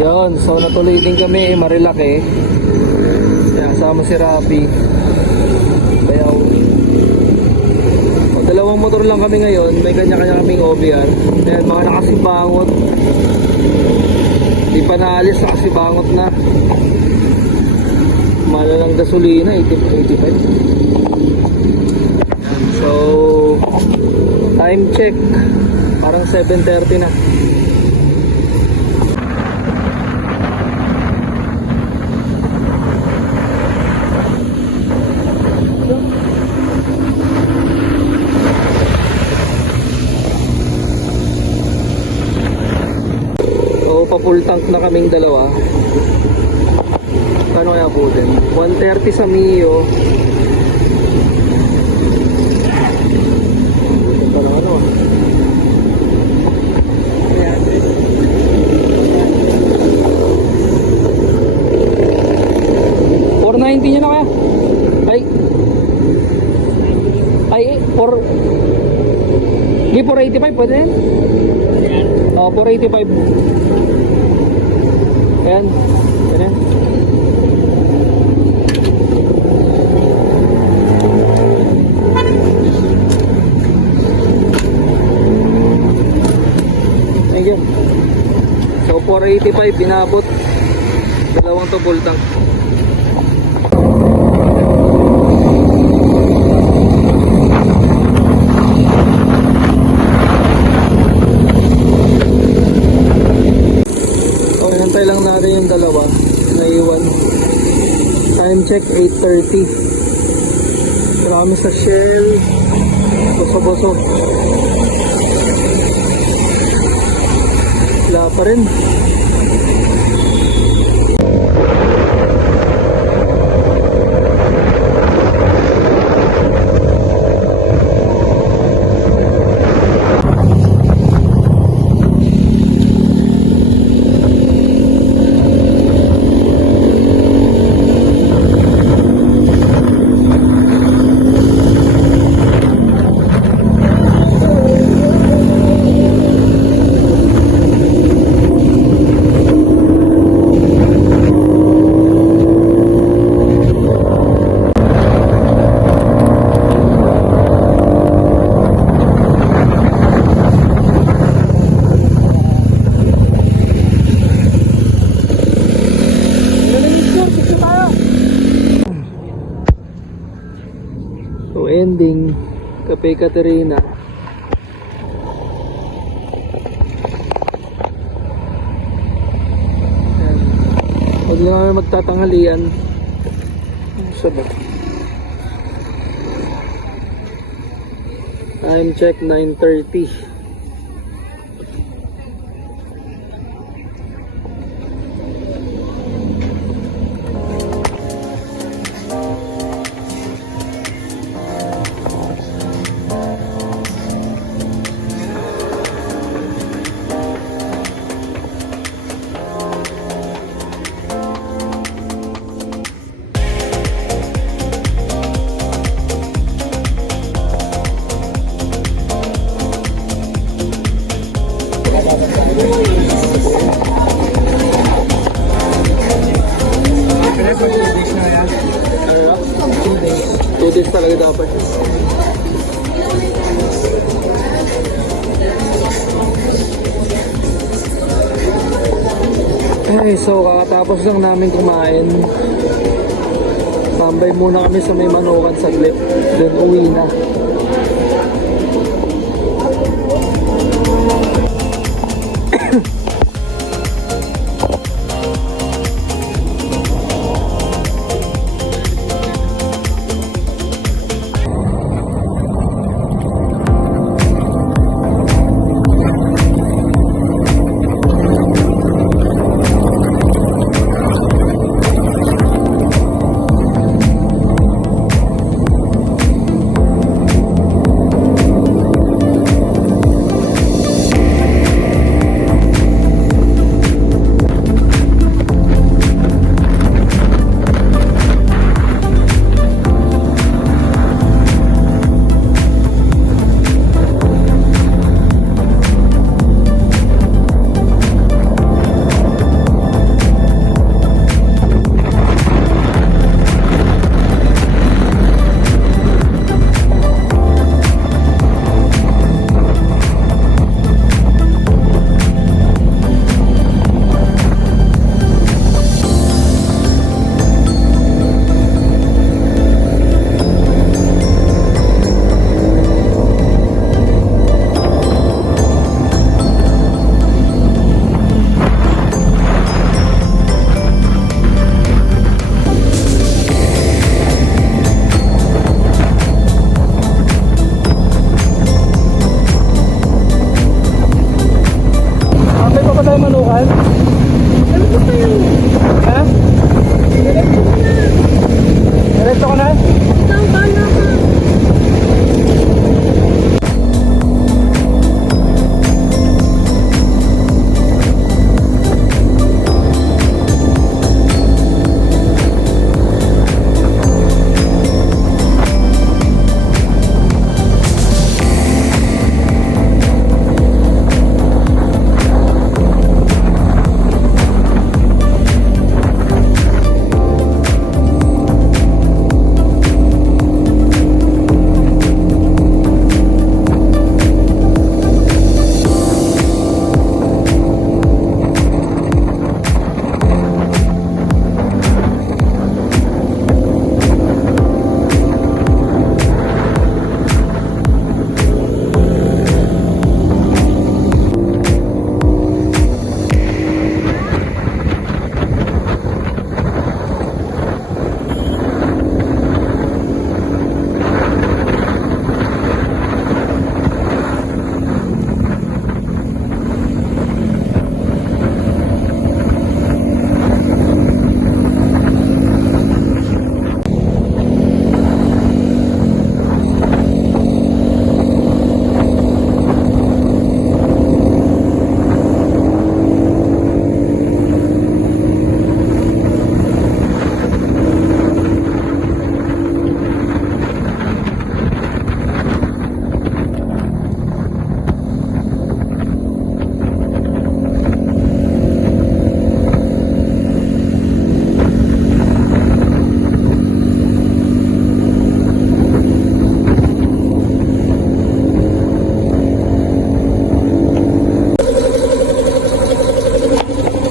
Yun, so natuloy din kami Marilake. Kaya kasama si Rapi. Bayaw. O, dalawang motor lang kami ngayon. May kanya-kanya kaming OBR. Ayan, mga nakasibangot. Di pa naalis, nakasibangot na. Mahal lang gasolina, 85. So, time check. Parang 7:30 na. Pa-full tank na kaming dalawa. Kano kaya po din? 130 sa Mio. Ito na ano ah. $490 nyo na kaya? Ay 485 pwede yan? Oh, 485. Ayan. Ayan. Thank you. So 485 binabot. Dalawang to full tank. Hintay lang natin yung dalawa na iwan. Time check 8:30. Marami sa Shell. Boso-boso. Wala pa rin. So ending Cafe Caterina. Huwag lang kami magtatanghalian. Sabi. Time check 9:30. Days talaga dapat. Okay, so kakatapos lang namin kumain. Tambay muna kami sa may Manukan saglit. Then uwi na.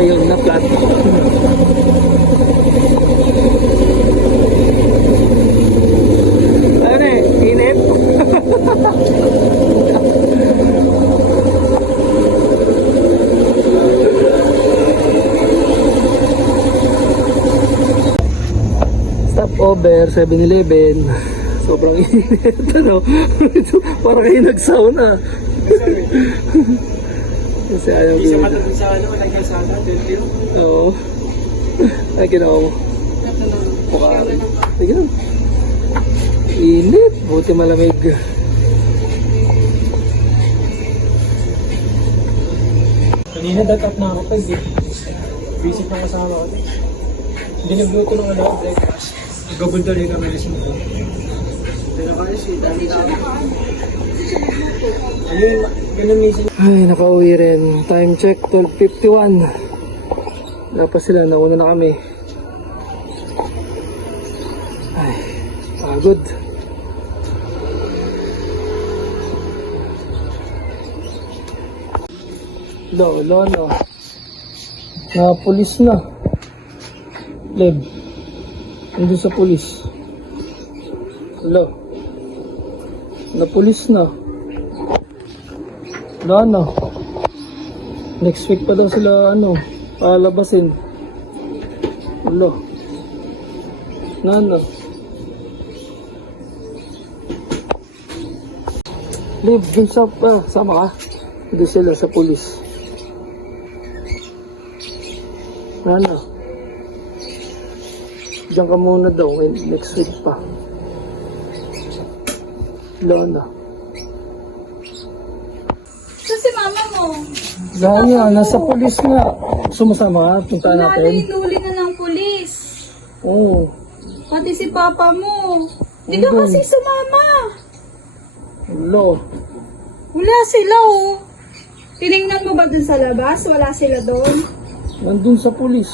Ayun, na flat. Ano eh, init? Stopover, 7-Eleven. Sobrang init, ano? Parang kayo nag-sauna. Kasi ayaw ko. Isa matapos sa ano, walang kalsada, Delville. Oo. Ay, ginawa mo. Mukha. Sige lang. Init. Buti malamig. Kanina dagat na ako pag visit ng kasama ko. Hindi nagluto ng ano, breakfast. Gabundali kami lasing ko. Pero kaya siya, dami-dami. Ano yung ganun minsan? Ay, nakauwi rin. Time check, 12:51. Dapat sila, nauna na kami. Ay, pagod. Lolo, no. Na pulis na. Leb. Nandun sa pulis. Lo. Na pulis na. Wala na. Next week pa daw sila palabasin. Wala. Na. Live dun sa sama ka. Doon sila sa pulis. Na. Diyan ka muna daw. Next week pa. Wala na. Si mama mo. Ganya, nasa pulis nga. Sumasama, punta Lalo natin. inuli na ng pulis. Oo. Pati si papa mo. Di ka Nandun. kasi sumama. Wala. Wala sila oh. Tinignan mo ba dun sa labas? Wala sila doon? Nandun sa pulis.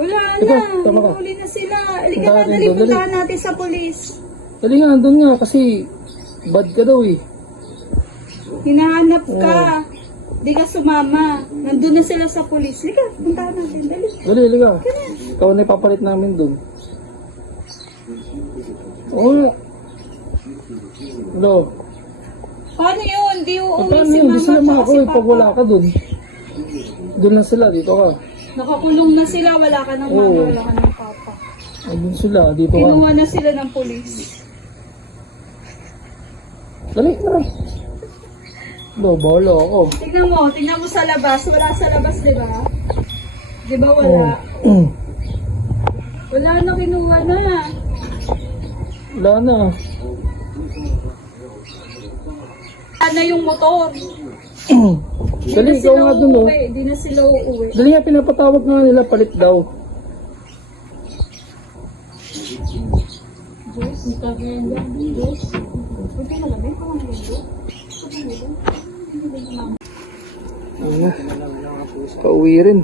Wala Ito, na. tama ka. Inuli na sila. Halika Punta na, natin dali doon, dali. puntahan natin sa pulis. Dali nga, nandun nga kasi bad ka daw eh. Hinahanap ka. Di ka sumama. Nandun na sila sa pulis. Halika, puntahan natin. Dali. Dali ka. Ikaw na ipapalit namin dun. Oo. Hello. Paano yun? Di uuwi Paano si yun? Di mama sila at makakauwi si pag papa. wala ka dun. Dun lang sila, dito ka. Nakakulong na sila. Wala ka ng mama. Oo. Wala ka ng papa. Nandun sila, dito ka. Kinuha na sila ng pulis. Dali na. No, bahala ako. Tingnan mo sa labas. Wala sa labas, di ba? Di ba wala? Oh. Wala na, kinuha na. Wala na. Wala na yung motor. Dali, ikaw nga dun oh. Di na sila uuwi. Dali nga, pinapatawag nga nila, palit daw. Diyos, magkaganda. Diyos. Buti malamig ko ang linggo. Ano? Pauwi rin.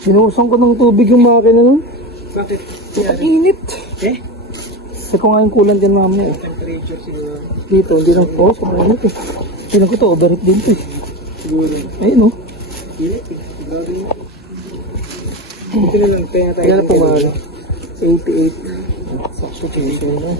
Sinuusan ko ng tubig yung makina nun. Bakit? Ang init. Eh? Kasi ko nga yung kulan dyan mamaya. Temperature siguro. Dito, hindi lang po. Sa mga init eh. Tinan ko to, overheat din to eh. Siguro. Ayun oh. Init eh. Grabe mo. Ito na lang, kaya tayo. Kaya na pumalo. 88. Sakto, 20 na.